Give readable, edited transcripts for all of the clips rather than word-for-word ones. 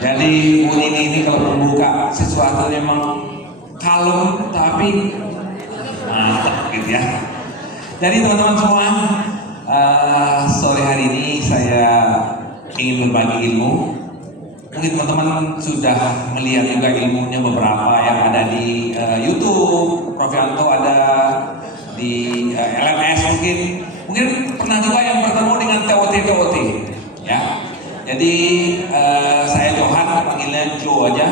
Jadi Bu Nini ini kalau membuka sesuatu memang kalem tapi mantap gitu ya. Jadi teman-teman semua, sore hari ini saya ingin berbagi ilmu. Mungkin teman-teman sudah melihat juga ilmunya beberapa yang ada di YouTube. Prof Yanto ada di LMS mungkin pernah juga yang bertemu dengan TOT ya. Jadi saya Johan, panggilnya Jo aja.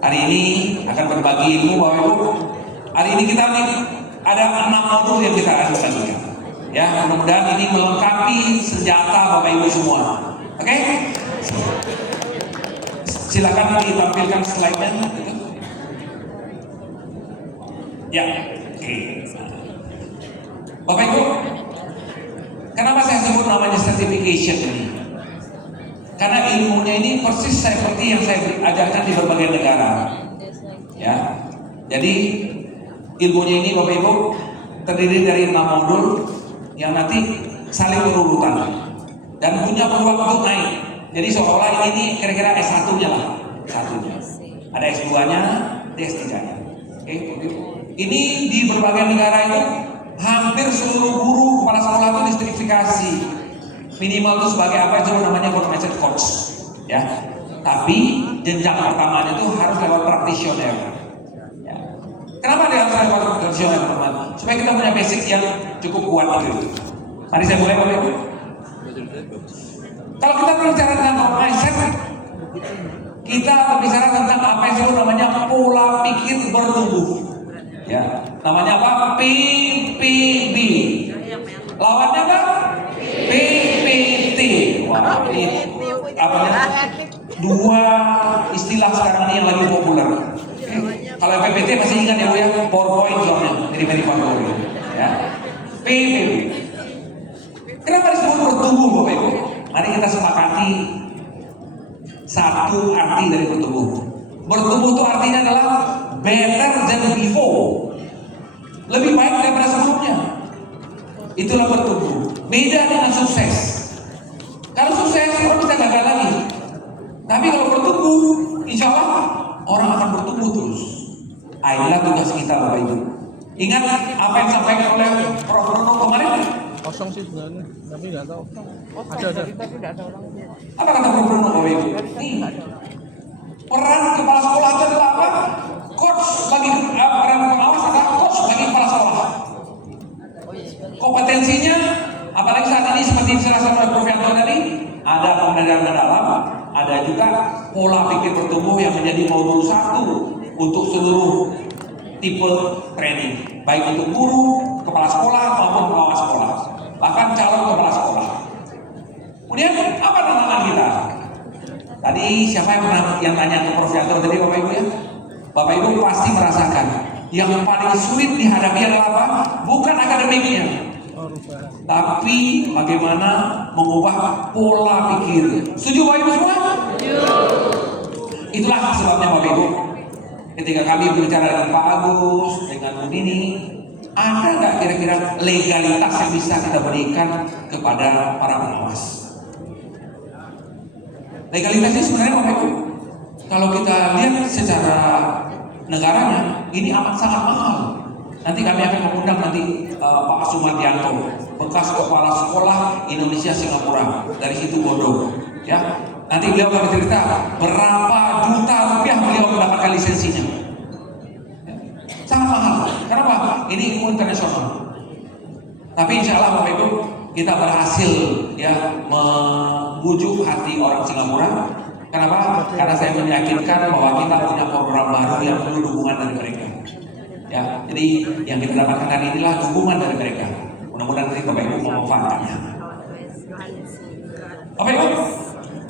Hari ini akan berbagi ilmu Bapak Ibu. Hari ini kita nih ada 6 modul yang kita akan bagikan. Ya, mudah-mudahan ini melengkapi senjata Bapak Ibu semua. Oke? Silakan ditampilkan slide-nya. Ya, oke. Bapak Ibu, kenapa saya sebut namanya certification ini? Karena ilmunya ini persis seperti yang saya ajarkan di berbagai negara. Ya, jadi ilmunya ini Bapak Ibu terdiri dari 6 modul yang nanti saling berurutan dan punya peluang untuk naik. Jadi seolah-olah ini kira-kira S1-nya lah, satunya. Ada S2-nya, ada S3-nya. Oke, ini di berbagai negara itu hampir seluruh guru kepala sekolah itu disertifikasi. Minimal itu sebagai apa itu namanya formation coach, ya. Tapi jenjang pertamanya itu harus lewat praktisioner. Ya. Kenapa dia harus lewat praktisioner teman? Supaya kita punya basic yang cukup kuat gitu. Mari saya mulai Bapak Ibu. Kalau kita berbicara tentang mindset, kita berbicara tentang apa yang disebut namanya pola pikir bertumbuh. Ya, namanya apa? PPB. Lawannya apa? PPT. Wah, ini apa ya? Dua istilah sekarang ini yang lagi populer. Kalau PPT masih ingat ya Bu ya? PowerPoint soalnya, dari PowerPoint. Ya. PPB. Kenapa disebut bertumbuh Bapak Ibu? Mari kita sepakati satu arti dari bertumbuh. Bertumbuh itu artinya adalah better than before. Lebih baik daripada sebelumnya. Itulah bertumbuh. Beda dengan sukses. Kalau sukses orang bisa gagal lagi. Tapi kalau bertumbuh, insya Allah orang akan bertumbuh terus. Inilah tugas kita Bapak Ibu. Ingat apa yang disampaikan oleh Prof Bruno kemarin? Kosong sih sebenarnya, tapi nggak tahu. Ada. Apa kata Prof Bruno Bapak Ibu? Nih, peran kepala sekolah itu adalah apa? Coach bagi peran pengawas adalah coach bagi kepala sekolah. Kompetensinya, apalagi saat ini seperti dijelaskan oleh Prof Yanto tadi, ada pembelajaran mendalam, ada juga pola pikir bertumbuh yang menjadi modul 1 untuk seluruh tipe training, baik untuk guru, kepala sekolah maupun pengawas sekolah, bahkan calon kepala sekolah. Kemudian apa tantangan kita? Tadi siapa yang tanya ke Prof Yanto tadi Bapak Ibu ya? Bapak Ibu pasti merasakan yang paling sulit dihadapi adalah apa? Bukan akademiknya, tapi bagaimana mengubah pola pikir. Setuju Bapak Ibu semua? Itulah sebabnya Bapak Ibu, ketika kami berbicara dengan Pak Agus, dengan Bu Nini, ada nggak kira-kira legalitas yang bisa kita berikan kepada para pengawas? Legalitasnya sebenarnya Bapak Ibu, kalau kita lihat secara negaranya, ini amat sangat mahal. Nanti kami akan mengundang nanti Pak Sumardianto, bekas kepala sekolah Indonesia Singapura dari situ Bondo, ya. Nanti beliau akan bercerita berapa juta rupiah beliau mendapatkan lisensinya. Sangat mahal. Kenapa? Ini ilmu internasional. Tapi insya Allah Bapak Ibu, kita berhasil ya membujuk hati orang Singapura. Kenapa? Karena saya meyakinkan bahwa kita punya program baru yang perlu dukungan dari mereka. Ya, jadi yang kita dapatkan hari inilah dukungan dari mereka. Mudah-mudahan nanti Bapak Ibu memanfaatkannya. Bapak Ibu,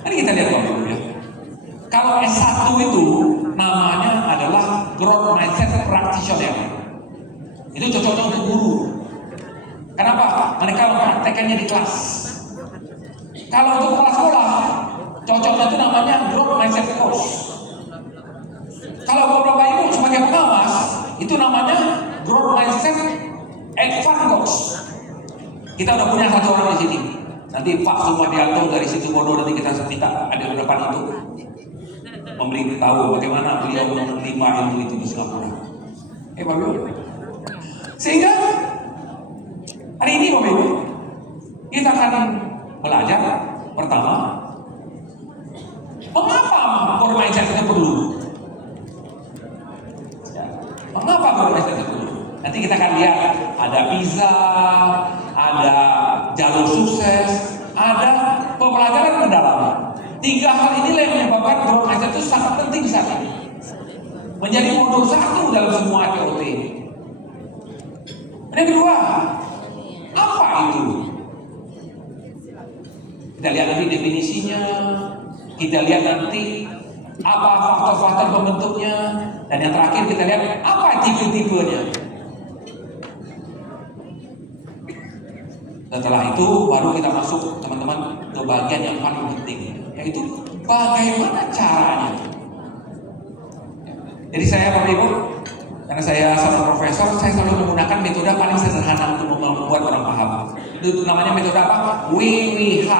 mari kita lihat Bapak Ibu ya. Kalau S1 itu namanya adalah Growth Mindset Practitioner. Itu cocoknya untuk guru. Kenapa? Mereka mempraktekannya di kelas. Kalau untuk kepala sekolah, cocoknya itu namanya Growth Mindset Coach. Kalau Bapak Ibu sebagai pengawas, itu namanya Growth Mindset Advanced Coach. Kita udah punya satu orang di sini. Nanti Pak Sumardianto dari situ Bondo nanti kita minta ada di depan itu. memberitahu bagaimana beliau menerima ilmu itu di Singapura. Bapak Ibu. Sehingga hari ini Bapak Ibu, kita akan belajar pertama, mengapa core mindset itu perlu? Mengapa core mindset itu perlu? Nanti kita akan lihat ada PISA, ada jalur sukses, ada pembelajaran mendalam. 3 hal inilah yang menyebabkan core mindset itu sangat penting saat ini. Menjadi modul 1 dalam semua TOT. Yang kedua, apa itu? Kita lihat nanti definisinya, kita lihat nanti apa faktor-faktor pembentuknya, dan yang terakhir kita lihat apa tipe-tipenya. Setelah itu baru kita masuk teman-teman ke bagian yang paling penting, yaitu bagaimana caranya. Jadi saya Bapak Ibu, karena saya seorang profesor, saya selalu menggunakan metode paling sederhana untuk membuat orang paham. Itu namanya metode apa? WWH.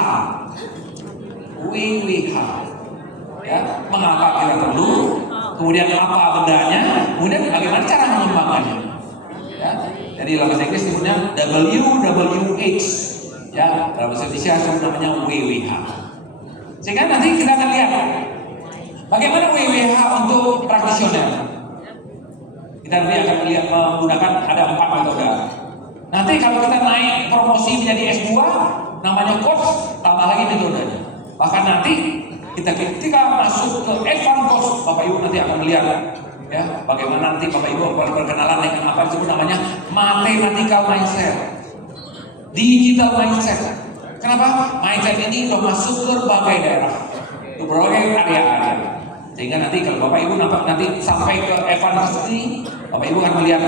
WWH. Ya, mengapa kita perlu, kemudian apa bendanya, kemudian bagaimana cara mengembangkannya. Ya, jadi dalam bahasa Inggris disebutnya WWH. Ya, dalam bahasa Indonesia namanya WWH. Sehingga nanti kita akan lihat bagaimana WWH untuk praktisioner. Kita nanti akan lihat menggunakan ada 4 metode. Nanti kalau kita naik promosi menjadi S2, namanya course, tambah lagi metodenya. Bahkan nanti kita ketika masuk ke advanced course, Bapak Ibu nanti akan melihat ya bagaimana nanti Bapak Ibu berkenalan dengan apa disebut namanya mathematical mindset, digital mindset. Kenapa? Mindset ini sudah masuk ke berbagai daerah, ke berbagai area-area. Sehingga nanti kalau Bapak Ibu nanti sampai ke advanced ini, Bapak Ibu akan melihat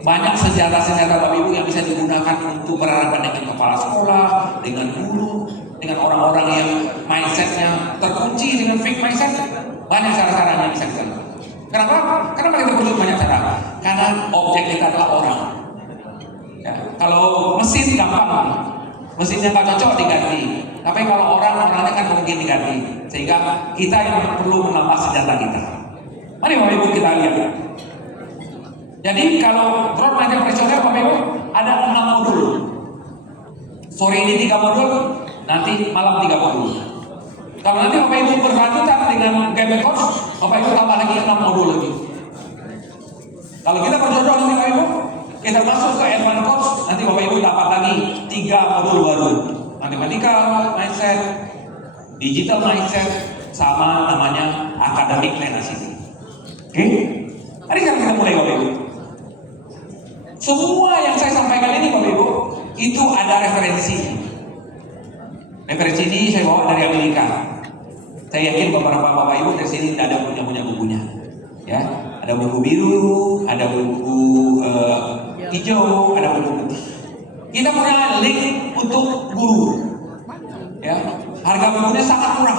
banyak senjata-senjata Bapak Ibu yang bisa digunakan untuk berhadapan dengan kepala sekolah, dengan guru, dengan orang-orang yang mindsetnya terkunci dengan fixed mindset. Banyak cara-cara yang bisa kita lakukan. Kenapa? Kenapa kita perlu banyak cara? Karena objek kita adalah orang. Ya, kalau mesin gampang, mesinnya nggak cocok diganti. Tapi kalau orangnya kan mungkin diganti. Sehingga kita yang perlu menambah senjata kita. Mari Bapak Ibu kita lihat. Jadi kalau growth mindset practitioner Bapak Ibu ada 6 modul. Sore ini 3 modul, nanti malam 3 modul. Kalau nanti Bapak Ibu berlanjutan dengan game course, Bapak Ibu tambah lagi 6 modul lagi. Kalau kita berjodoh nanti Bapak Ibu, kita masuk ke advanced course, nanti Bapak Ibu dapat lagi 3 modul baru. Mathematical mindset, digital mindset, sama namanya academic tenacity. Oke? Mari kita mulai Bapak Ibu. Semua yang saya sampaikan ini Bapak Ibu, itu ada referensi. Referensi ini saya bawa dari Amerika. Saya yakin beberapa Bapak Ibu dari sini tidak ada punya bukunya. Ya, ada buku biru, ada buku hijau, ada buku putih. Kita punya link untuk guru. Ya, harga bukunya sangat murah.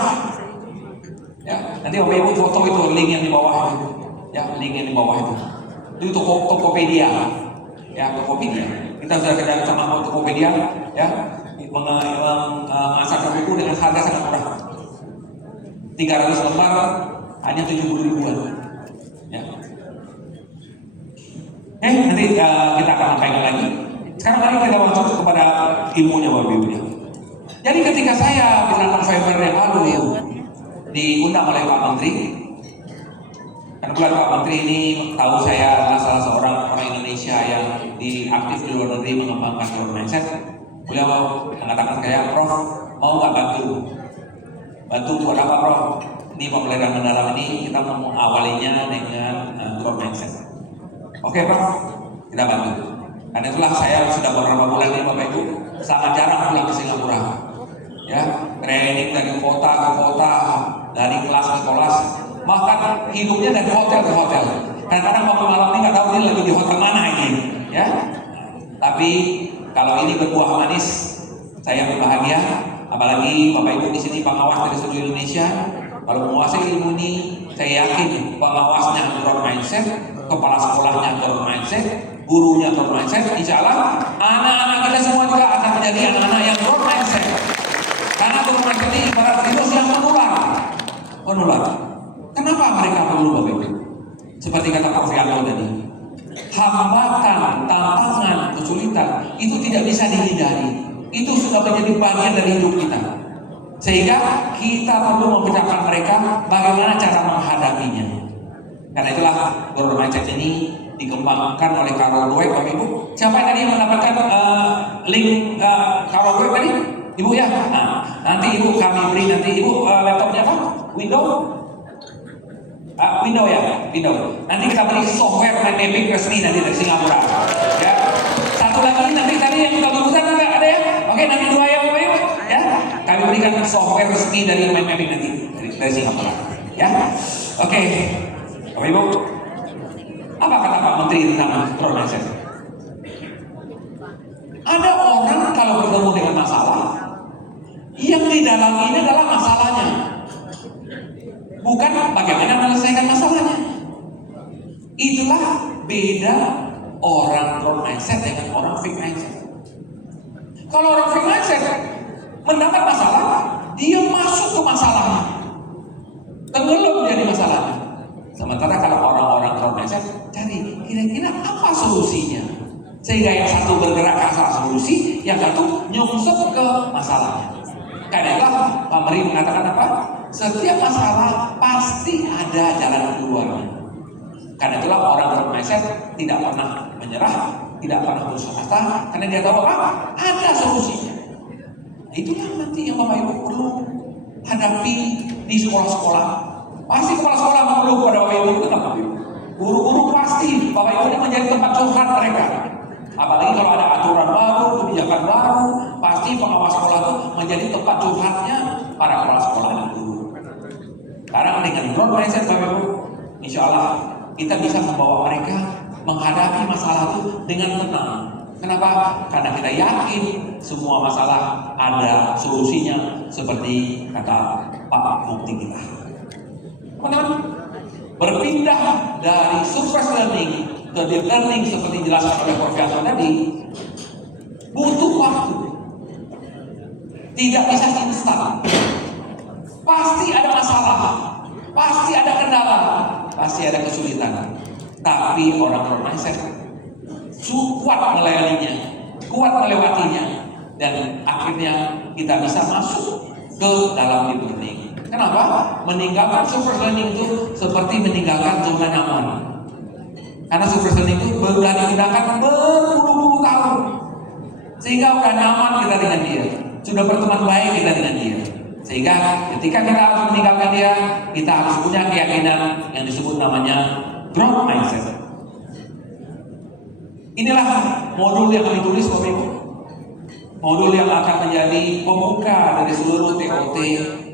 Ya, nanti Bapak Ibu foto itu link yang di bawah itu. Ya, link yang di bawah itu. Itu Tokopedia. Ya, Tokopedia. Kita sudah kerja sama Tokopedia, ya, mengasarkan buku dengan harga sangat murah. 300 lembar hanya 70 ribuan. Ya. Nanti kita akan sampaikan lagi. Sekarang mari kita masuk kepada ilmunya Bapak Ibu. Jadi ketika saya bulan November yang lalu diundang oleh Pak Menteri, karena bulan Pak Menteri ini tahu saya adalah salah seorang orang Indonesia yang aktif di luar negeri mengembangkan growth mindset. Beliau mengatakan saya, Prof, mau nggak bantu buat apa Prof? Ini pembelajaran mendalam ini kita mau mengawalinya dengan growth mindset. Oke Prof, kita bantu. Karena itulah saya sudah beberapa bulan ini Bapak Ibu sangat jarang pulang ke Singapura. Ya, training dari kota ke kota, dari kelas ke kelas, bahkan hidupnya dari hotel ke hotel. Kadang-kadang waktu malam ini nggak tahu dia lagi di hotel mana ini, ya. Tapi kalau ini berbuah manis, saya berbahagia. Apalagi Bapak Ibu di sini pengawas dari seluruh Indonesia. Kalau menguasai ilmu ini, saya yakin pengawasnya growth mindset, kepala sekolahnya growth mindset, gurunya growth mindset. Insya Allah anak-anak kita semua juga akan menjadi anak-anak yang growth mindset. Karena growth mindset ini ibarat virus yang menular. Kenapa seperti kata Prof. Yanto tadi, hambatan, tantangan, kesulitan itu tidak bisa dihindari. Itu sudah menjadi bagian dari hidup kita. Sehingga kita perlu memberitakan mereka bagaimana cara menghadapinya. Karena itulah growth mindset ini dikembangkan oleh Carol Dweck, Bapak Ibu. Siapa yang tadi mendapatkan link Carol Dweck tadi? Ibu ya? Nah, nanti Ibu kami beri nanti Ibu laptopnya apa? Windows? Windows ya? Windows. Nanti kita beri software mind mapping resmi nanti dari Singapura. Ya. Satu lagi nanti tadi yang bagusan ada ya? Oke, nanti dua ya Bapak Ibu. Ya. Kami berikan software resmi dari mind mapping nanti dari Singapura. Ya. Oke. Bapak Ibu, apa kata Pak Menteri tentang growth mindset? Ada orang kalau bertemu dengan masalah, yang didalangi ini adalah masalahnya, bukan bagaimana menyelesaikan masalahnya. Itulah beda orang growth mindset dengan orang fixed mindset. Kalau orang fixed mindset mendapat masalah, dia masuk ke masalahnya, tenggelam dia di masalahnya. Sementara kalau orang-orang growth mindset cari kira-kira apa solusinya, sehingga yang satu bergerak ke arah solusi, yang satu nyungsep ke masalahnya. Karena itulah Pak Meri mengatakan apa? Setiap masalah pasti ada jalan keluarnya. Karena itulah orang growth mindset tidak pernah menyerah, tidak pernah putus asa, karena dia tahu apa? Ada solusinya. Nah, itulah nanti yang Bapak Ibu perlu hadapi di sekolah-sekolah. Pasti kepala sekolah mengeluh kepada Bapak Ibu, kenapa Bapak Ibu? Guru-guru pasti Bapak Ibu ini menjadi tempat curhat mereka. Apalagi kalau ada aturan baru, kebijakan baru, pasti pengawas sekolah itu menjadi tempat curhatnya para kepala sekolah dan guru. Karena dengan growth mindset Bapak Ibu, insya Allah kita bisa membawa mereka menghadapi masalah itu dengan tenang. Kenapa? Karena kita yakin semua masalah ada solusinya, seperti kata Pak Mukti kita. Teman-teman, berpindah dari surface learning ke deep learning seperti dijelaskan oleh Prof. Yanto tadi butuh waktu, tidak bisa instan. Pasti ada masalah, pasti ada kendala, pasti ada kesulitan. Tapi orang growth mindset kuat melayaninya, kuat melewatinya, dan akhirnya kita bisa masuk ke dalam deep learning. Kenapa? Meninggalkan surface learning itu seperti meninggalkan zona nyaman. Karena surface learning itu sudah digunakan berpuluh-puluh tahun, sehingga sudah nyaman kita dengan dia, sudah berteman baik kita dengan dia. Sehingga ketika kita harus meninggalkan dia, kita harus punya keyakinan yang disebut namanya growth mindset. Inilah modul yang kami tulis Bapak Ibu. Modul yang akan menjadi pembuka dari seluruh TOT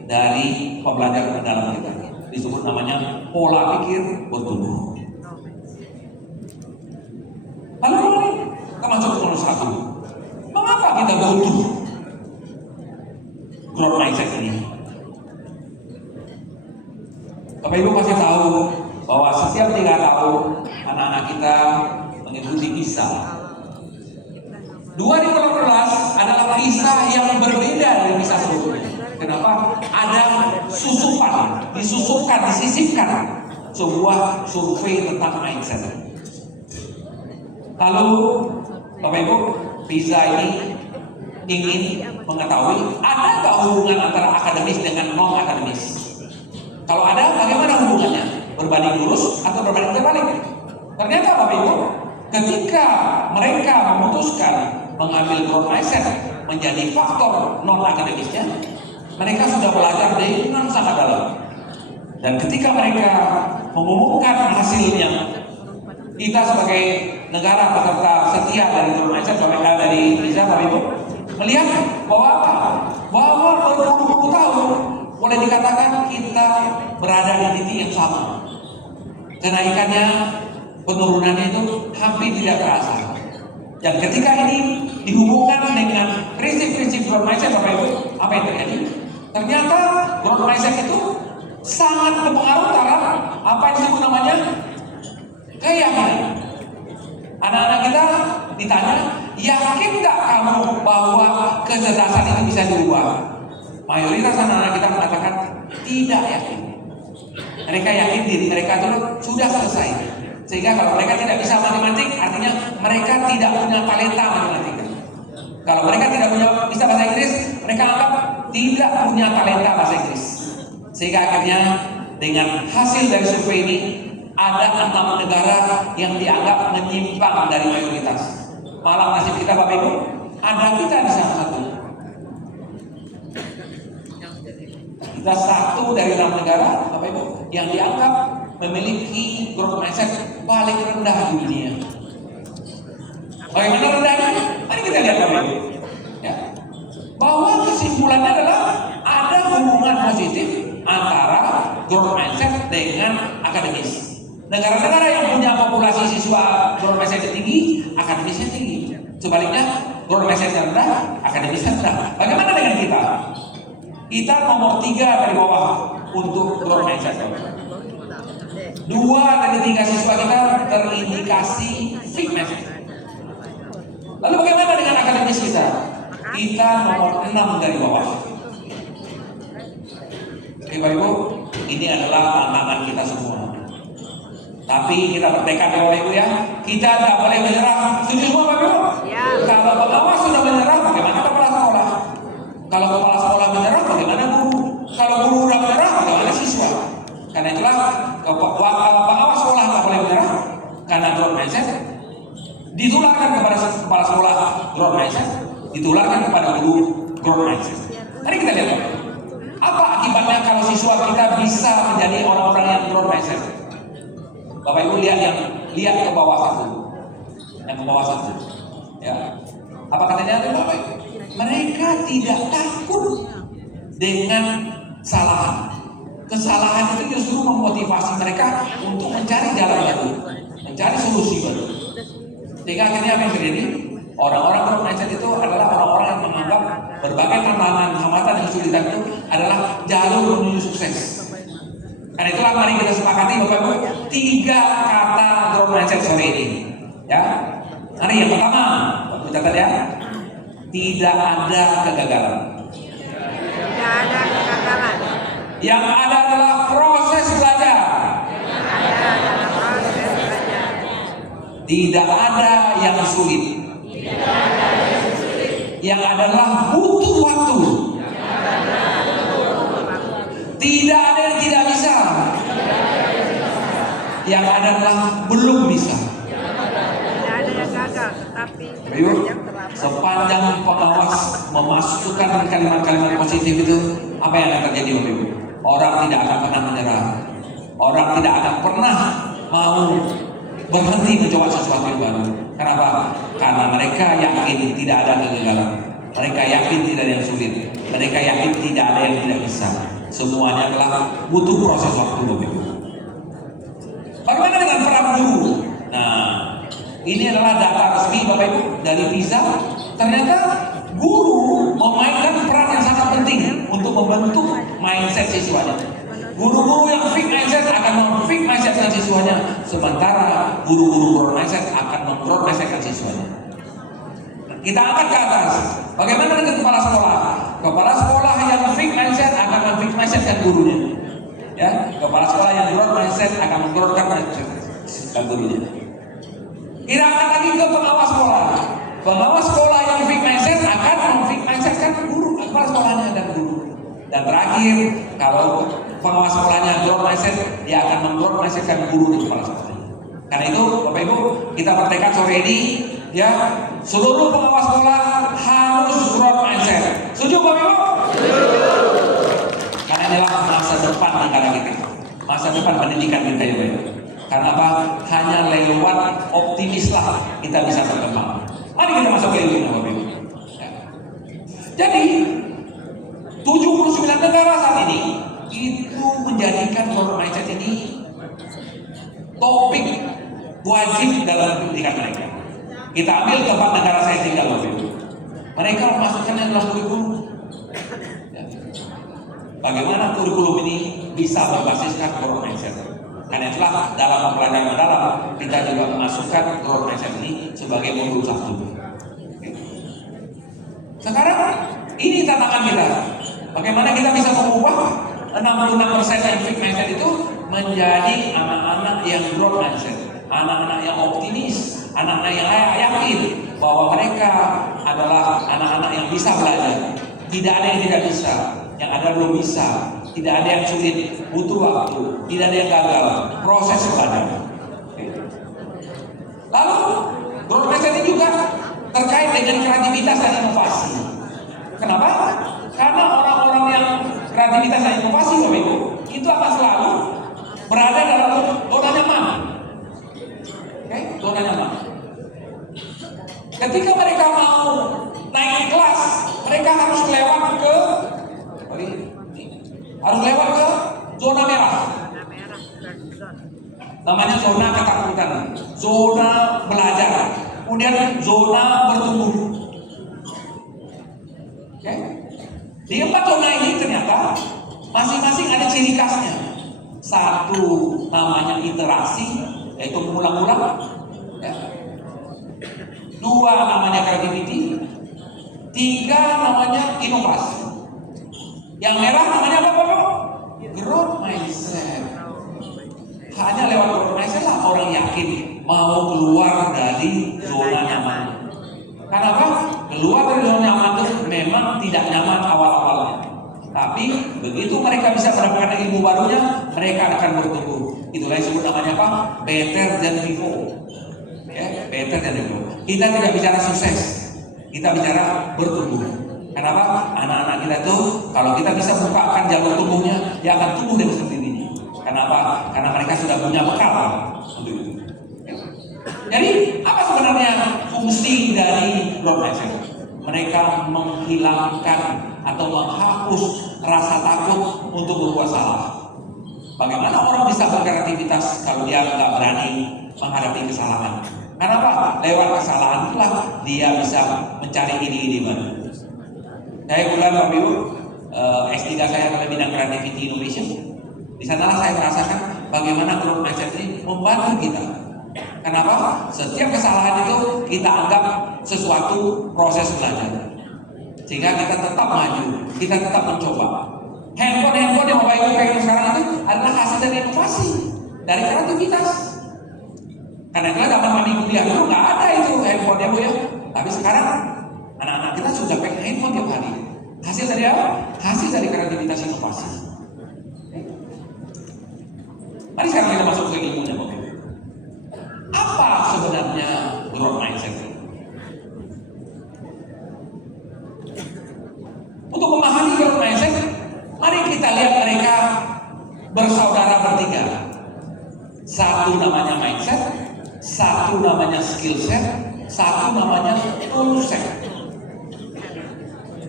dari pembelajaran mendalam kita. Disebut namanya pola pikir bertumbuh. Lalu kita masuk ke nomor 1. Mengapa kita butuh growth mindset ini? Bapak Ibu pasti tahu bahwa setiap 3 tahun anak-anak kita mengikuti PISA. 2018 adalah PISA yang berbeda dari PISA sebelumnya. Kenapa? Ada disisipkan sebuah survei tentang mindset. Lalu, Bapak Ibu, PISA ini ingin mengetahui ada nggak hubungan antara akademis dengan non akademis. Kalau ada, bagaimana hubungannya? Berbanding lurus atau berbanding terbalik? Ternyata Bapak Ibu, ketika mereka memutuskan mengambil growth mindset menjadi faktor non akademisnya, mereka sudah belajar dengan sangat dalam. Dan ketika mereka mengumumkan hasilnya, kita sebagai negara peserta setia dari growth mindset dari PISA, Bapak Ibu, melihat bahwa berpuluh-puluh tahun boleh dikatakan kita berada di titik yang sama. Kenaikannya, penurunannya itu hampir tidak terasa. Dan ketika ini dihubungkan dengan prinsip-prinsip growth mindset, Bapak Ibu, apa yang terjadi? Ternyata growth mindset itu sangat berpengaruh terhadap apa yang disebut namanya keyakinan. Anak-anak kita ditanya, yakin nggak kamu bahwa kecerdasan itu bisa diubah? Mayoritas anak-anak kita mengatakan tidak yakin. Mereka yakin diri mereka itu sudah selesai. Sehingga kalau mereka tidak bisa matematik, artinya mereka tidak punya talenta matematika. Kalau mereka tidak bisa bahasa Inggris, mereka anggap tidak punya talenta bahasa Inggris. Sehingga akhirnya dengan hasil dari survei ini, ada 6 negara yang dianggap menyimpang dari mayoritas. Malah nasib kita Bapak Ibu, ada kita di salah satu. Kita satu dari 6 negara Bapak Ibu yang dianggap memiliki growth mindset paling rendah di dunia. Bagaimana rendahnya? Mari kita lihat Bapak Ibu. Ya. Bahwa kesimpulannya adalah ada hubungan positif antara growth mindset dengan akademis. Negara-negara yang punya populasi siswa growth mindset tinggi, akademisnya tinggi. Sebaliknya, growth mindset rendah, akademisnya rendah. Bagaimana dengan kita? Kita nomor 3 dari bawah untuk growth mindset. 2 dari 3 siswa kita terindikasi fixed mindset. Lalu bagaimana dengan akademis kita? Kita nomor 6 dari bawah. Bapak Ibu, ini adalah tantangan kita semua. Tapi kita bertekad Bapak Ibu ya, kita tidak boleh menyerah. Setuju semua Bapak Ibu? Ya. Kalau pengawas sudah menyerah, bagaimana kepala sekolah? Kalau kepala sekolah menyerah, bagaimana guru? Kalau guru sudah menyerah, bagaimana siswa? Karena itulah pengawas sekolah tidak boleh menyerah, karena growth mindset ditularkan kepada kepala sekolah growth mindset, ditularkan kepada guru growth mindset. Mari kita lihat apa akibatnya kalau siswa kita bisa menjadi orang-orang yang growth mindset. Bapak Ibu lihat ke bawah satu, yang ke bawah satu, ya. Apa katanya Bapak Ibu? Mereka tidak takut dengan kesalahan. Kesalahan itu justru memotivasi mereka untuk mencari jalan baru, mencari solusi baru. Sehingga akhirnya apa yang terjadi? Orang-orang growth mindset itu adalah orang-orang yang menganggap berbagai tantangan, hambatan, dan kesulitan itu adalah jalur menuju sukses. Karena itulah mari kita sepakati Bapak Ibu 3 kata growth mindset sore ini. Ya, mari yang pertama, Bapak catat ya, tidak ada kegagalan. Tidak ada kegagalan. Yang ada adalah proses belajar. Tidak ada yang sulit. Yang adalah butuh waktu. Tidak ada yang tidak bisa. Yang ada adalah belum bisa. Tidak ada yang gagal, tetapi Ayo, yang terlambat. sepanjang pengawas memasukkan kalimat-kalimat positif itu, apa yang akan terjadi Bapak Ibu? Orang tidak akan pernah menyerah. Orang tidak akan pernah mau berhenti mencoba sesuatu yang baru. Kenapa? Karena mereka yakin tidak ada kegagalan. Mereka yakin tidak ada yang sulit. Mereka yakin tidak ada yang tidak bisa. Semuanya adalah butuh proses waktu Bapak Ibu. Bagaimana dengan peran guru? Nah, ini adalah data resmi Bapak Ibu dari PISA. Ternyata guru memainkan peran yang sangat penting untuk membentuk mindset siswanya. Guru-guru yang fixed mindset akan mem-fix mindset siswanya, sementara guru-guru growth mindset akan mem-growth mindset siswanya. Kita angkat ke atas. Bagaimana dengan kepala sekolah? Kepala sekolah yang fixed mindset akan mem-fix mindset gurunya. Ya, kepala sekolah yang growth mindset akan mem-growth mindset gurunya. Kita angkat lagi ke pengawas sekolah. Pengawas sekolah yang fixed mindset akan mem-fix mindset guru, kepala sekolahnya dan guru. Dan terakhir, kalau pengawas sekolahnya growth mindset, dia akan meng-growth mindset guru di kepala sekolah. Karena itu, Bapak Ibu, kita bertekad sore ini, ya, seluruh pengawas sekolah harus growth mindset. Setuju Bapak Ibu? Karena inilah masa depan negara kita, masa depan pendidikan kita ya Bapak Ibu. Karena apa? Hanya lewat optimislah kita bisa berkembang. Mari kita masuk ke ilmu Bapak Ibu. Ya. Jadi 79 negara saat ini itu menjadikan growth mindset ini topik wajib dalam pendidikan mereka. Kita ambil tempat negara saya tinggal Bapak Ibu. Mereka memasukkannya dalam kurikulum. Ya. Bagaimana kurikulum ini bisa berbasiskan growth mindset? Karena itulah dalam pembelajaran mendalam kita juga memasukkan growth mindset ini sebagai modul 1. Sekarang ini tantangan kita. Bagaimana kita bisa mengubah 66% yang fixed mindset itu menjadi anak-anak yang growth mindset. anak-anak yang optimis, anak-anak yang yakin bahwa mereka adalah anak-anak yang bisa belajar. Tidak ada yang tidak bisa, yang ada belum bisa. Tidak ada yang sulit, butuh waktu. Tidak ada yang gagal, proses belajar. Lalu growth mindset ini juga terkait dengan kreativitas dan inovasi. Kenapa? Karena orang-orang yang kreativitas dan inovasi, Bapak Ibu, itu akan selalu berada dalam zona nyaman. Oke, zona nyaman. Ketika mereka mau naik kelas, mereka harus lewat ke zona merah. Namanya zona ketakutan, zona belajar, kemudian zona bertumbuh. Oke. Di 4 zona ini ternyata masing-masing ada ciri khasnya. Satu namanya iterasi, yaitu mengulang-ulang. Ya. 2 namanya creativity. 3 namanya inovasi. Yang merah namanya apa, Bapak? Growth mindset. Hanya lewat growth mindset lah orang yakin mau keluar dari zona nyaman. Karena apa? Keluar dari zona nyaman itu memang tidak nyaman awal-awalnya. Tapi begitu mereka bisa mendapatkan ilmu barunya, mereka akan bertumbuh. Itulah yang disebut namanya apa? Better than before. Ya, better than before. Kita tidak bicara sukses, kita bicara bertumbuh. Kenapa? Anak-anak kita tuh kalau kita bisa bukakan jalur tumbuhnya, dia akan tumbuh dengan sendirinya. Kenapa? Karena mereka sudah punya bekal untuk itu. Jadi apa sebenarnya fungsi dari growth mindset? Mereka menghilangkan atau menghapus rasa takut untuk berbuat salah. Bagaimana orang bisa berkreativitas kalau dia nggak berani menghadapi kesalahan? Kenapa? Lewat kesalahan itulah dia bisa mencari ide-ide baru. Saya kebetulan Bapak Ibu, S3 saya adalah bidang creativity innovation. Di sanalah saya merasakan bagaimana growth mindset ini membantu kita. Kenapa? Setiap kesalahan itu kita anggap sesuatu proses belajar. Sehingga kita tetap maju, kita tetap mencoba. Handphone yang Bapak Ibu pegang sekarang itu adalah hasil dari inovasi, dari kreativitas. Karena itulah zaman kami kuliah dulu nggak ada itu handphone ya Bu ya. Tapi sekarang anak-anak kita sudah pegang handphone tiap hari. Hasil dari apa? Hasil dari kreativitas inovasi. Mari sekarang kita masuk ke ilmunya Bapak Ibu. Apa sebenarnya growth mindset? Untuk memahami growth mindset, mari kita lihat mereka bersaudara bertiga. Satu namanya mindset, satu namanya skill set, satu namanya tool set.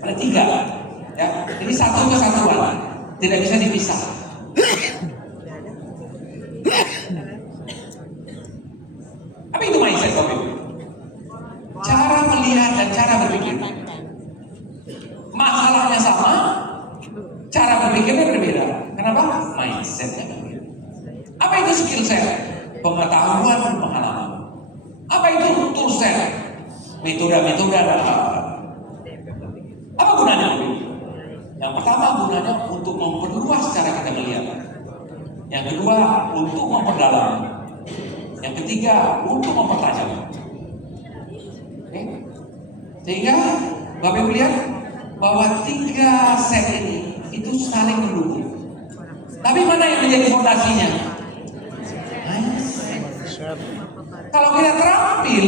Ada 3, ya. Ini satu kesatuan, tidak bisa dipisah. Apa itu mindset, Bapak Ibu? Cara melihat dan cara berpikir. Masalahnya sama, cara berpikirnya berbeda. Kenapa? Mindsetnya berbeda. Apa itu skill set? Pengetahuan, pengalaman. Apa itu tool set? Metode-metode dan alat. Apa gunanya? Yang pertama gunanya untuk memperluas cara kita melihat. Yang kedua untuk memperdalam. Yang ketiga untuk mempertajam. Oke? Sehingga Bapak Ibu lihat bahwa 3 set ini itu saling mendukung. Tapi mana yang menjadi fondasinya? Mindset. Kalau kita terampil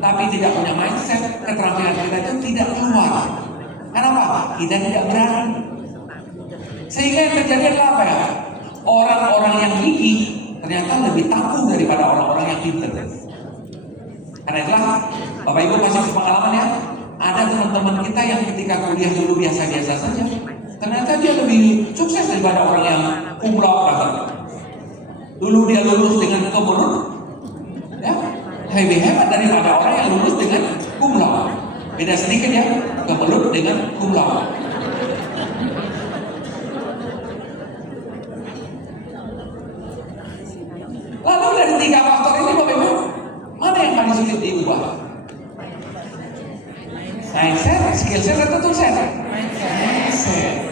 tapi tidak punya mindset, keterampilan kita itu tidak keluar. Kenapa? Kita tidak berani. Sehingga yang terjadi adalah apa ya? Orang-orang yang gigih ternyata lebih tangguh daripada orang-orang yang pintar. Karena itulah Bapak Ibu pasti berpengalaman ya. Ada teman-teman kita yang ketika kuliah dulu biasa-biasa saja, ternyata dia lebih sukses daripada orang yang cum laude. Dulu dia lulus dengan kemenut, ya, lebih hebat daripada orang yang lulus dengan cum laude. Beda sedikit ya, kemenut dengan cum laude. Lalu dari 3 faktor ini Bapak Ibu, mana yang paling sulit diubah? Mindset, skill set, atau tool set? Mindset.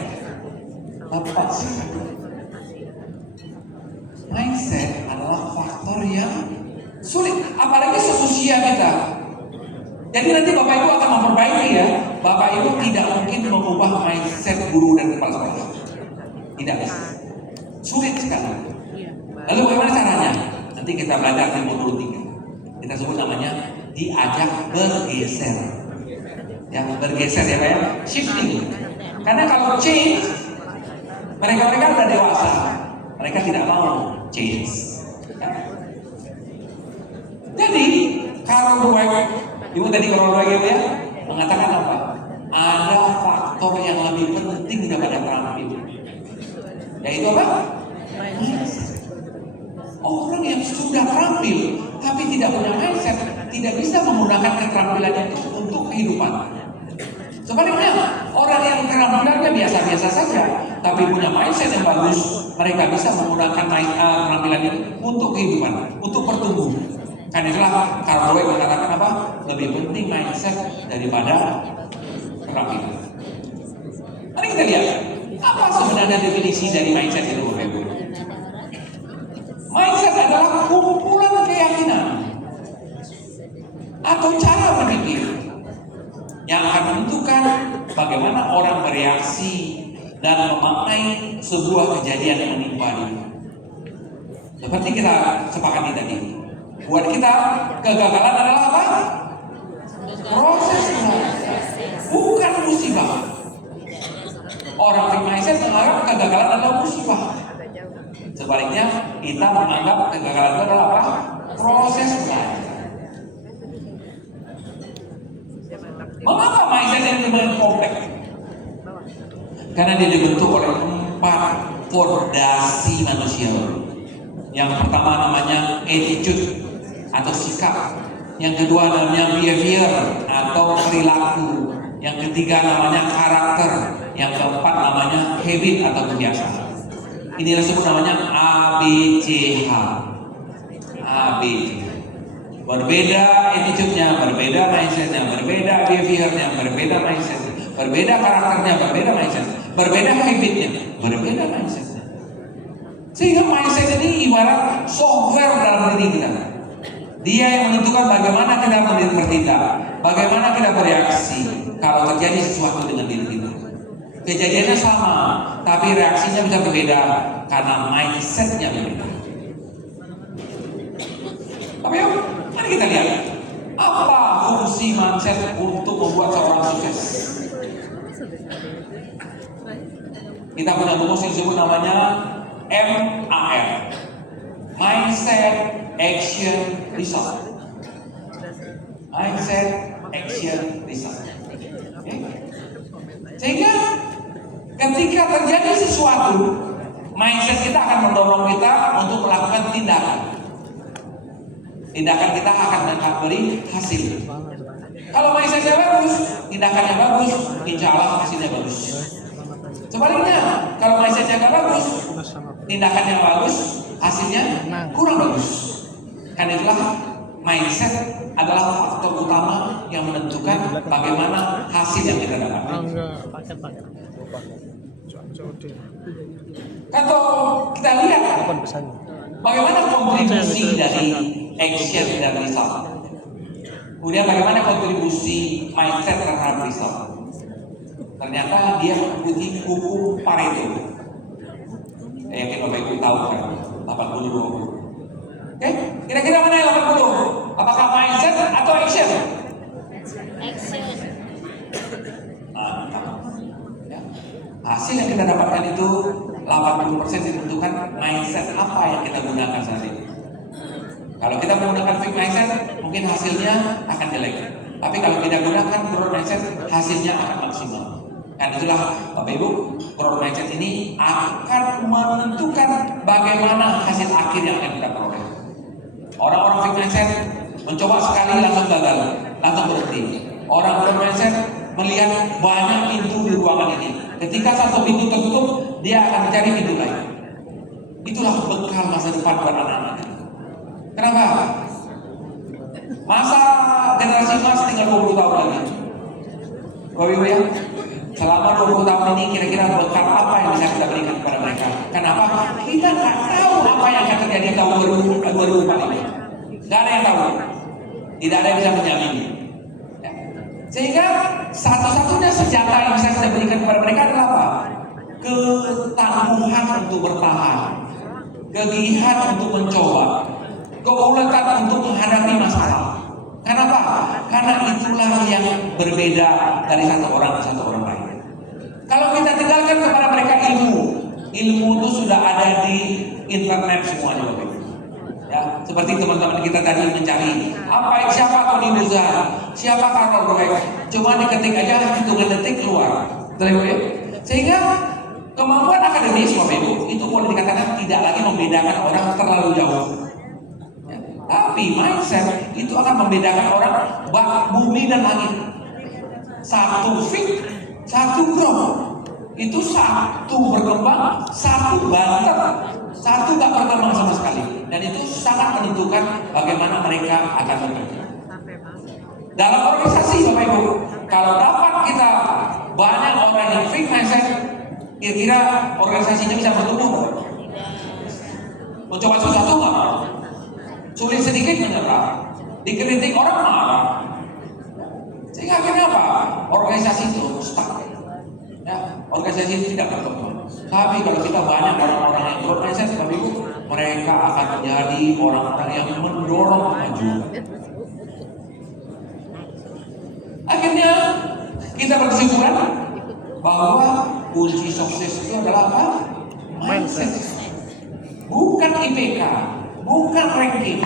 Tepat sekali. Mindset adalah faktor yang Sulit, apalagi seusia kita. Jadi nanti Bapak Ibu akan memperbaiki ya. Bapak Ibu tidak mungkin mengubah mindset guru dan kepala sekolah. Tidak bisa. Sulit sekali. Lalu bagaimana caranya? Nanti kita belajar di modul 3. Kita sebut namanya diajak bergeser. Yang bergeser ya Pak ya, shifting. Karena kalau change, mereka udah dewasa, mereka tidak mau change. Jadi Carol Dweck, Ibu tadi Carol Dweck ya, mengatakan apa? Ada faktor yang lebih penting daripada terampil, yaitu apa? Orang yang sudah terampil tapi tidak punya mindset tidak bisa menggunakan keterampilannya itu untuk kehidupan. Sebaliknya, orang yang keterampilannya biasa-biasa saja tapi punya mindset yang bagus, mereka bisa menggunakan keterampilan itu untuk kehidupan, untuk bertumbuh. Karena itulah Carol Dweck mengatakan apa? Lebih penting mindset daripada keterampilan. Mari kita lihat apa sebenarnya definisi dari mindset itu, Bapak Ibu. Mindset adalah kumpulan keyakinan atau cara berpikir yang akan menentukan bagaimana orang bereaksi dan memaknai sebuah kejadian yang menimpa dia. Seperti kita sepakati tadi, buat kita kegagalan adalah apa? Proses belajar, bukan musibah. Orang fixed mindset menganggap kegagalan adalah musibah. Sebaliknya, kita menganggap kegagalan itu adalah apa? Proses belajar. Mengapa mindset yang dibentuk kompleks? Karena dia dibentuk oleh 4 fondasi manusia. Yang pertama namanya attitude atau sikap. Yang kedua namanya behavior atau perilaku. Yang ketiga namanya karakter. Yang keempat namanya habit atau kebiasaan. Inilah sebut namanya ABCH. ABCH. Berbeda attitude-nya, berbeda mindset-nya, berbeda behavior-nya, berbeda mindset-nya, berbeda karakternya, berbeda mindset, berbeda habit-nya, berbeda mindset-nya. Sehingga mindset ini ibarat software dalam diri kita. Dia yang menentukan bagaimana kita bertindak, bagaimana kita bereaksi kalau terjadi sesuatu dengan diri kita. Kejadiannya sama, tapi reaksinya bisa berbeda karena mindset-nya berbeda. Tapi yuk, mari kita lihat apa fungsi mindset untuk membuat seorang sukses. Kita punya rumus yang disebut namanya MAR, Mindset Action Result. Mindset Action Result. Okay? Sehingga ketika terjadi sesuatu, mindset kita akan mendorong kita untuk melakukan tindakan. Tindakan kita akan memberi hasil. Kalau mindsetnya bagus, tindakannya bagus, insya Allah hasilnya bagus. Sebaliknya, kalau mindsetnya nggak bagus, tindakannya bagus, hasilnya kurang bagus. Karena itulah mindset adalah faktor utama yang menentukan bagaimana hasil yang kita dapatkan. Kalau kita lihat bagaimana kontribusi dari action dan result, kemudian bagaimana kontribusi mindset terhadap result. Ternyata dia mengikuti hukum Pareto. Saya yakin Bapak Ibu tahu kan, 80-20. Oke, kira-kira mana yang 80? Apakah mindset atau action? Action. Ya. Hasil yang kita dapatkan itu 80% ditentukan mindset apa yang kita gunakan saat ini. Kalau kita menggunakan fixed mindset, mungkin hasilnya akan jelek. Tapi kalau kita gunakan growth mindset, hasilnya akan maksimal. Karena itulah Bapak Ibu, growth mindset ini akan menentukan bagaimana hasil akhir yang akan kita peroleh. Orang-orang fixed mindset mencoba sekali langsung gagal, langsung berhenti. Orang growth mindset melihat banyak pintu di ruangan ini. Ketika satu pintu tertutup, dia akan mencari pintu lain. Itulah bekal masa depan buat anak-anak. Kenapa? Masa generasi emas tinggal 20 tahun lagi. Bapak Ibu ya, selama 20 tahun ini kira-kira bekal apa yang bisa kita berikan kepada mereka? Kenapa? Kita nggak tahu apa yang akan terjadi tahun 2045. Nggak ada yang tahu. Tidak ada yang bisa menjamin. Ya. Sehingga satu-satunya senjata yang bisa kita berikan kepada mereka adalah apa? Ketangguhan untuk bertahan, kegigihan untuk mencoba, keuletan untuk menghadapi masalah. Kenapa? Karena itulah yang berbeda dari satu orang ke satu orang lain. Kalau kita tinggalkan kepada mereka ilmu itu sudah ada di internet semuanya, Bapak Ibu. Ya, seperti teman-teman kita tadi mencari siapa Tony Buzan, siapa Karol Dweck, cuma diketik aja hitungan detik keluar. Sehingga kemampuan akademis, Bapak Ibu, itu boleh dikatakan tidak lagi membedakan orang terlalu jauh. Ya, tapi mindset itu akan membedakan orang bumi dan langit. Satu fit, satu grow. Itu satu berkembang, satu banter, satu gak berkembang sama sekali. Dan itu sangat menentukan bagaimana mereka akan bekerja. Dalam organisasi, Bapak Ibu, kalau dapat kita banyak orang yang fixed mindset, kira-kira organisasinya bisa bertumbuh? Mencoba sesuatu nggak? Sulit sedikit menyerah, dikritik orang marah. Sehingga akhirnya apa? Organisasi itu stuck. Ya, organisasi itu tidak berkembang. Tapi kalau kita banyak orang-orang yang bermindset, Bapak Ibu, mereka akan menjadi orang-orang yang mendorong kemajuan. Akhirnya kita berkesimpulan bahwa kunci sukses itu adalah apa? Mindset. Bukan IPK, bukan ranking.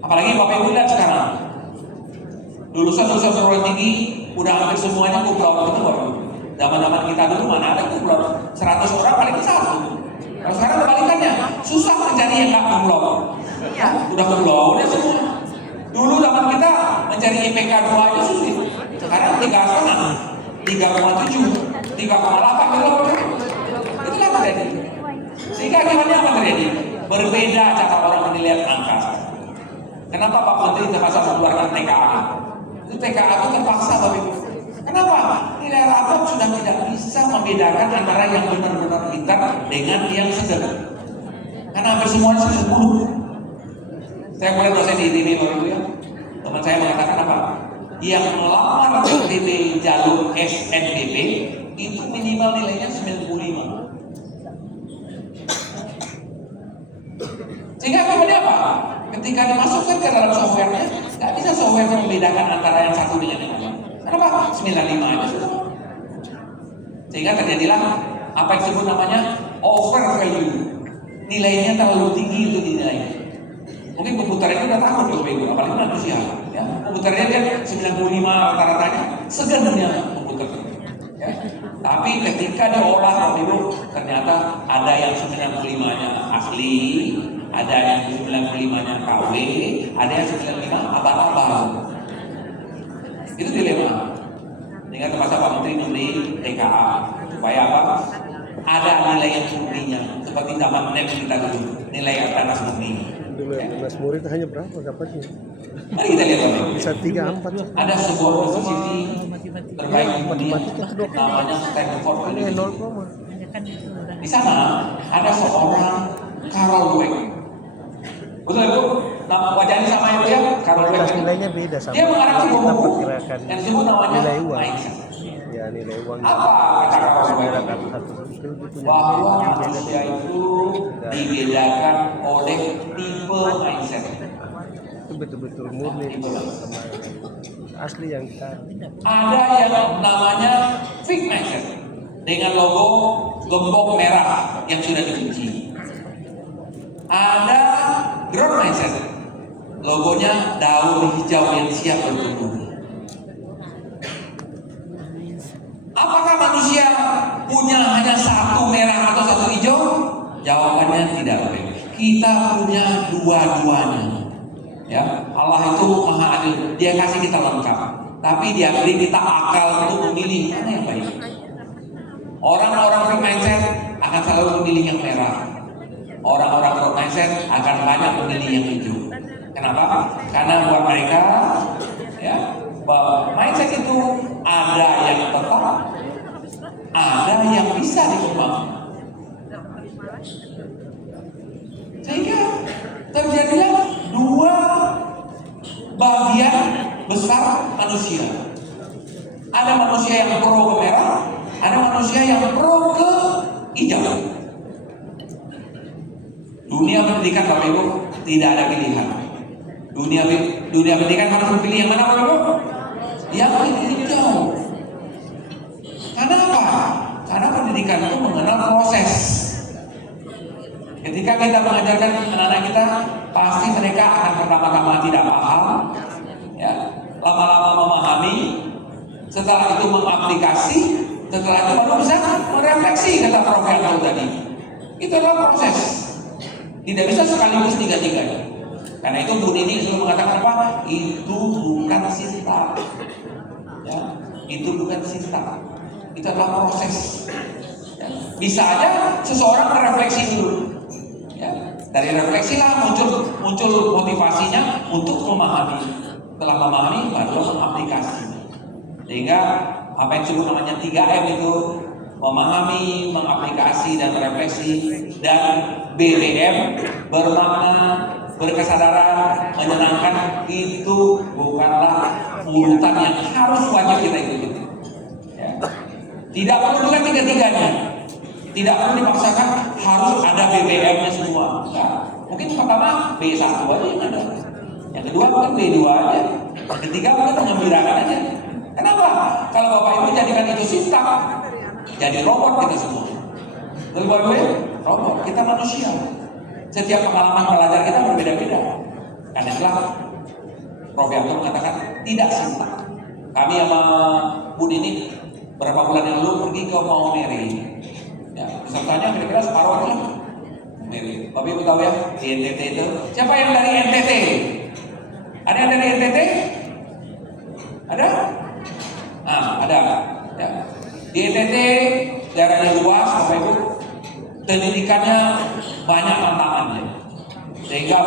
Apalagi Bapak Ibu lihat sekarang, lulusan perguruan tinggi udah hampir semuanya kumlaut, betul Bapak Ibu. Zaman-zaman kita dulu mana ada kumlaut, 100 orang paling satu. Kalau sekarang kebalikannya, susah mencari yang nggak kumlaut. Udah kumlaut ya semua. Dulu zaman kita mencari IPK 2 aja sulit. Sekarang 3,5, 3,7, 3,8 kumlaut. Itulah terjadi. Sehingga akibatnya apa terjadi? Berbeda cara orang menilai angka. Kenapa Pak Menteri terpaksa mengeluarkan TKA? Itu TKA itu terpaksa Bapak Ibu. Kenapa? Nilai rapot sudah tidak bisa membedakan antara yang benar-benar pintar dengan yang sedang. Karena hampir semuanya sudah 10. Saya mulai dosen di ITB Bapak Ibu ya. Teman saya mengatakan apa? Yang melamar ITB jalur SNPP itu minimal nilainya 95. Sehingga akibatnya apa? Ketika dimasukkan ke dalam softwarenya, nggak bisa software membedakan antara yang satu dengan yang lain. Kenapa? 95 aja sudah. Sehingga terjadilah apa yang disebut namanya over value. Nilainya terlalu tinggi untuk dinilai. Mungkin komputernya udah takut Bapak Ibu, apalagi manusia. Ya, komputernya dia 95 rata-ratanya, segannya komputer. Ya. Tapi ketika diolah Bapak Ibu, ternyata ada yang 95-nya asli, ada yang 95-nya KW, ada yang 95 abal-abal. Itu dilema. Sehingga terpaksa Pak Menteri memberi TKA supaya apa? Ada nilai yang murninya, seperti zaman NEM kita dulu, nilai atas murni. Dulu Mas Murid hanya berapa dapatnya? Mari kita lihat Bapak. Bisa 3-4 lah. Ada sebuah university terbaik di dunia, namanya Stanford Ini 0, University. Di sana ada seorang Karol Dweck. Betul itu? Nah, wajahnya sama itu ya, Karol Dweck. nilainya beda sama. Dia mengarang sebuah kita buku perkirakan yang disebut namanya nilai uang. mindset. Ya nilai uang. Apa kata Karol Dweck? Perkirakan satu skill itu punya Bahwa nilai manusia beda. itu dibedakan oleh tipe mindset. Itu betul-betul murni sama asli yang kita. Ada yang namanya fixed mindset dengan logo gembok merah yang sudah dikunci. Ada growth mindset, logonya daun hijau yang siap bertumbuh. Apakah manusia punya hanya satu merah atau satu hijau? Jawabannya tidak. Kita punya dua-duanya. Ya, Allah itu maha adil. Dia kasih kita lengkap. Tapi dia beri kita akal untuk memilih mana yang baik. Orang-orang free mindset akan selalu memilih yang merah. Orang-orang growth mindset akan banyak memilih yang hijau. Kenapa? Karena buat mereka, ya, bahwa mindset itu ada yang tetap, ada yang bisa dikembangkan. Sehingga terjadilah manusia. Ada manusia yang pro ke merah, ada manusia yang pro ke hijau. Dunia pendidikan Bapak Ibu tidak ada pilihan. Dunia pendidikan harus memilih yang mana Bapak Ibu? Yang hijau. Karena apa? Karena pendidikan itu mengenal proses. Ketika kita mengajarkan anak-anak kita, pasti mereka akan pertama-tama tidak paham, ya, lama-lama memahami, setelah itu mengaplikasi, setelah itu baru bisa merefleksi, kata Prof. Yanto tadi. Itu adalah proses. Tidak bisa sekaligus tiga-tiganya. Karena itu Bu Nini selalu mengatakan apa? Itu bukan sinta. Ya, itu bukan sinta. Itu adalah proses. Ya. Bisa aja seseorang merefleksi dulu. Ya. Dari refleksi lah muncul motivasinya untuk memahami. Setelah memahami baru mengaplikasi. Sehingga apa yang disebut namanya 3M itu memahami, mengaplikasi dan refleksi, dan BBM bermakna, berkesadaran, menyenangkan, itu bukanlah urutan yang harus wajib kita ikuti. Ya. Tidak perlu juga tiga-tiganya. Tidak perlu dipaksakan harus ada BBM-nya semua. Nah, mungkin pertama B1 aja yang ada. Yang kedua mungkin B2 aja. Yang ketiga mungkin mengembirakan aja. Kenapa? Kalau Bapak Ibu jadikan itu sintak, jadi robot kita semua. Betul Bapak Ibu? Robot. Kita manusia. Setiap pengalaman belajar kita berbeda-beda. Karena itulah Prof. Yanto mengatakan tidak sintak. Kami sama Bu Nini beberapa bulan yang lalu pergi ke Maumere. Ya, pesertanya kira-kira separuh lah. Maumere. Bapak Ibu tahu ya di NTT itu. Siapa yang dari NTT? Ada yang dari NTT? Ada? Nah, ada. Ya. Di NTT daerahnya luas, Bapak Ibu. Pendidikannya banyak tantangannya. Sehingga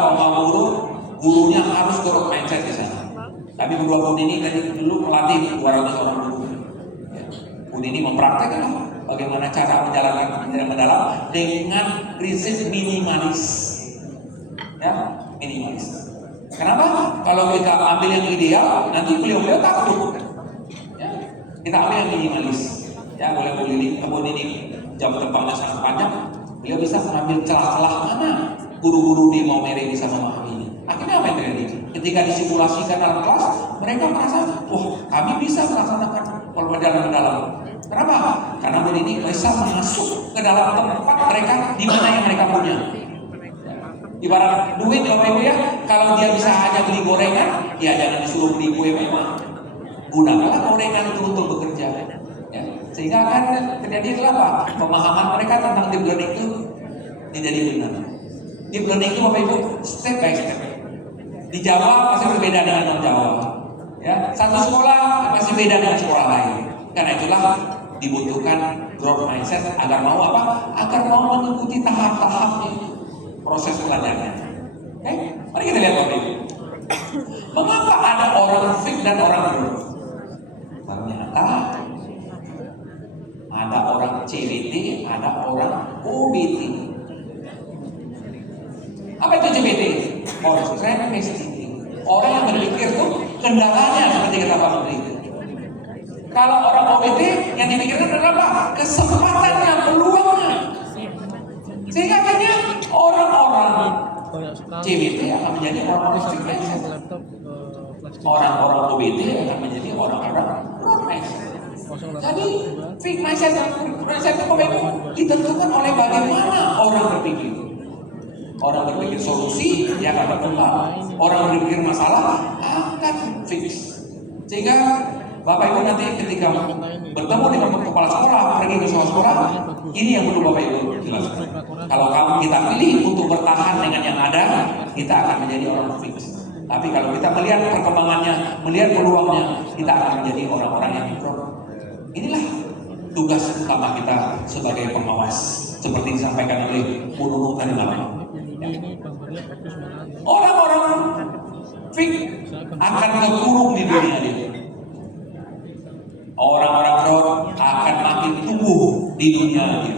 gurunya harus growth mindset di sana. Tapi berdua Bu Nini tadi dulu melatih 200 orang guru. Ya. Bu Nini mempraktekkan bagaimana cara menjalankan pendidikan mendalam dengan prinsip minimalis. Ya, minimalis. Kenapa? Kalau kita ambil yang ideal, nanti beliau takut. Ya, kita ambil yang minimalis. Ya, boleh Bu Nini jam terbangnya sangat panjang, beliau bisa mengambil celah-celah mana guru-guru di Maumere bisa memahami ini. Akhirnya apa yang terjadi? Ketika disimulasikan dalam kelas, mereka merasa, wah kami bisa melaksanakan pelajaran mendalam. Kenapa? Karena Bu Nini bisa masuk ke dalam tempat mereka di mana yang mereka punya. Ibarat duit Bapak Ibu ya, kalau dia bisa hanya beli gorengan, ya jangan disuruh beli kue memang. Gunakanlah gorengan itu untuk bekerja. Ya. Sehingga akan terjadi apa? Pemahaman mereka tentang deep learning itu tidak benar. Deep learning itu Bapak Ibu step by step. Di Jawa pasti berbeda dengan non Jawa. Ya, satu sekolah pasti beda dengan sekolah lain. Karena itulah dibutuhkan growth mindset agar mau apa? Agar mau mengikuti tahap-tahapnya proses belajarnya. Oke, mari kita lihat Bapak Ibu. Mengapa ada orang fake dan orang growth? Ternyata ada orang CBT, ada orang OBT. Apa itu CBT? Constraint based thinking. Orang yang berpikir tuh kendalanya seperti kata Pak Menteri. Kalau orang OBT yang dipikirkan adalah apa? Kesempatannya, peluangnya. Sehingga akhirnya orang-orang CBT akan menjadi orang-orang fitness. Orang-orang OBT akan menjadi orang-orang progress. Jadi fixed mindset itu ditentukan oleh bagaimana orang berpikir. Orang berpikir solusi, dia akan berkembang. Orang berpikir masalah akan fix. Sehingga Bapak Ibu nanti ketika bertemu dengan kepala sekolah, pergi ke sekolah, ini yang perlu Bapak Ibu jelaskan. Kalau kita pilih untuk bertahan dengan yang ada, kita akan menjadi orang fix. Tapi kalau kita melihat perkembangannya, melihat peluangnya, kita akan menjadi orang-orang yang pro. Inilah tugas utama kita sebagai pengawas, seperti disampaikan oleh Bu Nunu tadi malam. Orang-orang fix akan terkurung di dunia ini. Orang-orang growth akan makin tumbuh di dunia ini.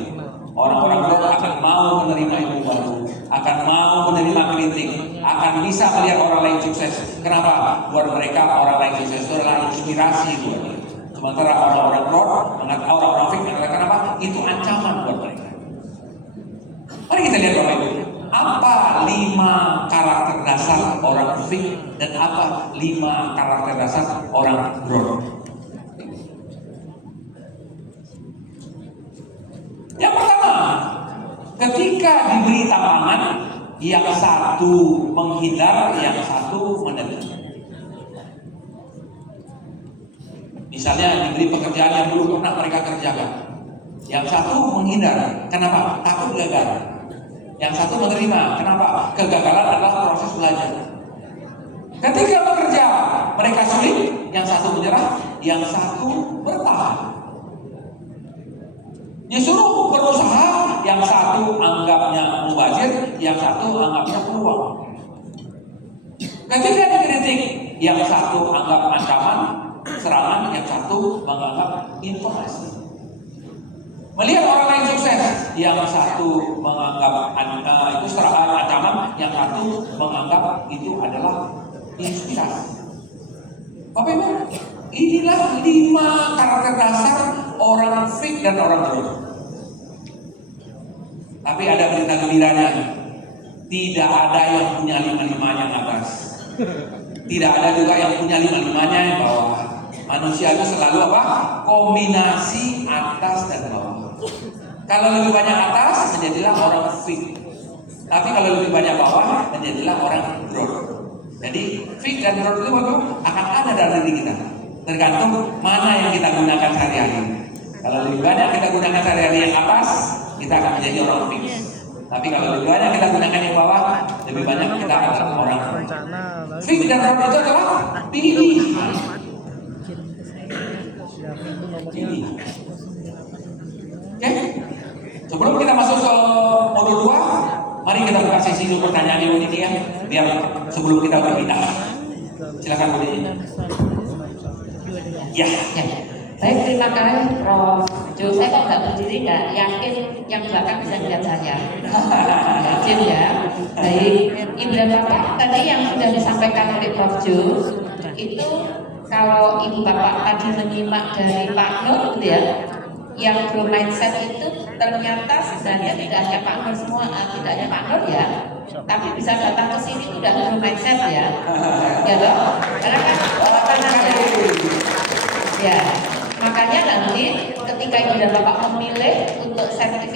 Orang-orang growth akan mau menerima ilmu baru. akan mau menerima kritik, akan bisa melihat orang lain sukses. Kenapa? Buat mereka orang lain sukses itu adalah inspirasi buat dia. Sementara orang-orang fraud, orang-orang fake mengatakan apa? Itu ancaman buat mereka. Mari kita lihat Bapak Ibu. Apa 5 karakter dasar orang fake dan apa 5 karakter dasar orang fraud? Yang pertama, ketika diberi tantangan, yang satu menghindar, yang satu menekan. Misalnya diberi pekerjaan yang belum pernah mereka kerjakan, yang satu menghindar. Kenapa? Takut gagal. Yang satu menerima. Kenapa? Kegagalan adalah proses belajar. Ketika bekerja mereka sulit, yang satu menyerah, yang satu bertahan. Disuruh berusaha, yang satu anggapnya mubazir, yang satu anggapnya peluang. Ketika dikritik, yang satu anggap ancaman, serangan, yang satu menganggap informasi. Melihat orang lain sukses, yang satu menganggap itu serangan, ancaman, yang satu menganggap itu adalah inspirasi. Bapak Ibu, inilah 5 karakter dasar orang fake dan orang fraud. Tapi ada berita gembiranya, tidak ada yang punya 5-5 yang atas. Tidak ada juga yang punya 5-5-nya yang bawah. Manusia itu selalu apa? Kombinasi atas dan bawah. Kalau lebih banyak atas, menjadilah orang fake. Tapi kalau lebih banyak bawah, menjadilah orang fraud. Jadi fake dan fraud itu akan ada dalam diri kita. Tergantung mana yang kita gunakan sehari-hari. Kalau lebih banyak kita gunakan sehari-hari yang atas, kita akan menjadi orang fake. Tapi kalau lebih banyak kita gunakan yang bawah, lebih banyak kita akan orang fraud. Fake dan fraud itu adalah pilihan. Oke? Sebelum kita masuk ke modul 2, mari kita buka sesi dulu pertanyaan dulu ini ya, biar sebelum kita berpindah. Silakan Bu Dini. Ya. Baik, terima kasih Prof. Jo, saya kok nggak berdiri, nggak yakin yang belakang bisa lihat saya. Yakin ya. Baik, Ibu dan Bapak, tadi yang sudah disampaikan oleh Prof. Jo itu kalau Ibu Bapak tadi menyimak dari Pak Nur, gitu ya, yang growth mindset itu ternyata sebenarnya tidak hanya Pak Nur semua, tidak hanya Pak Nur ya, tapi bisa datang ke sini udah growth mindset ya, ya toh, karena kan ya, makanya nanti ketika Ibu dan Bapak memilih untuk sertifikat